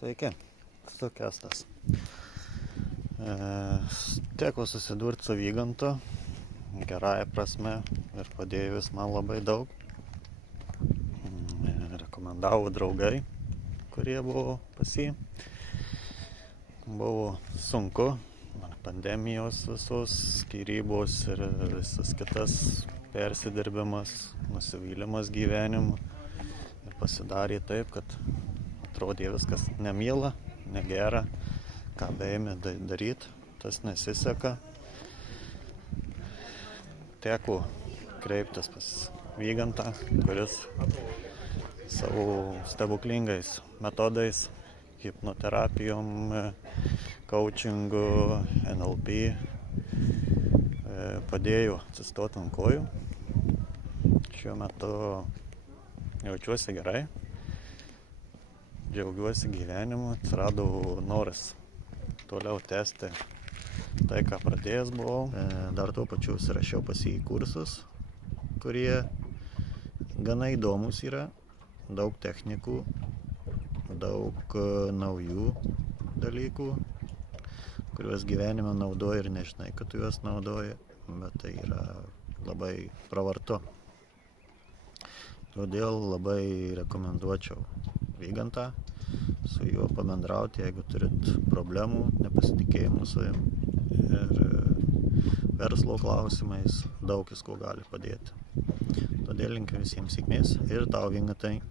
Sveiki, esu Kęstas. Teko susidurti su Vygantu, gerąja prasme, ir padėjo jis man labai daug. Rekomendavo draugai, kurie buvo pas jį. Buvo sunku, pandemijos visos, skyrybos ir visas kitas persidirbimas, nusivylimas gyvenimu. Ir pasidarė taip, kad atrodė viskas nemiela, negera, ką beėmė daryti, tas nesiseka. Teko kreiptis pas Vygantą, kuris savo stebuklingais metodais, hipnoterapijom, coachingu, NLP padėjo atsistoti ant kojų. Šiuo metu jaučiuosi gerai, džiaugiuosi gyvenimu, atsirado noras toliau tęsti tai, ką pradėjęs buvau. Dar tuo pačiu užsirašiau pas jį kursus, kurie gana įdomus yra, daug technikų, daug naujų dalykų, kuriuos gyvenime naudoji ir nežinai, kad tu juos naudoji, bet tai yra labai pravartu. Todėl labai rekomenduočiau Vygantą, su juo pabendrauti, jeigu turit problemų, nepasitikėjimų savim ir verslo klausimais, daug jis ko gali padėti. Todėl linkiu visiems sėkmės ir tau, Vygantai.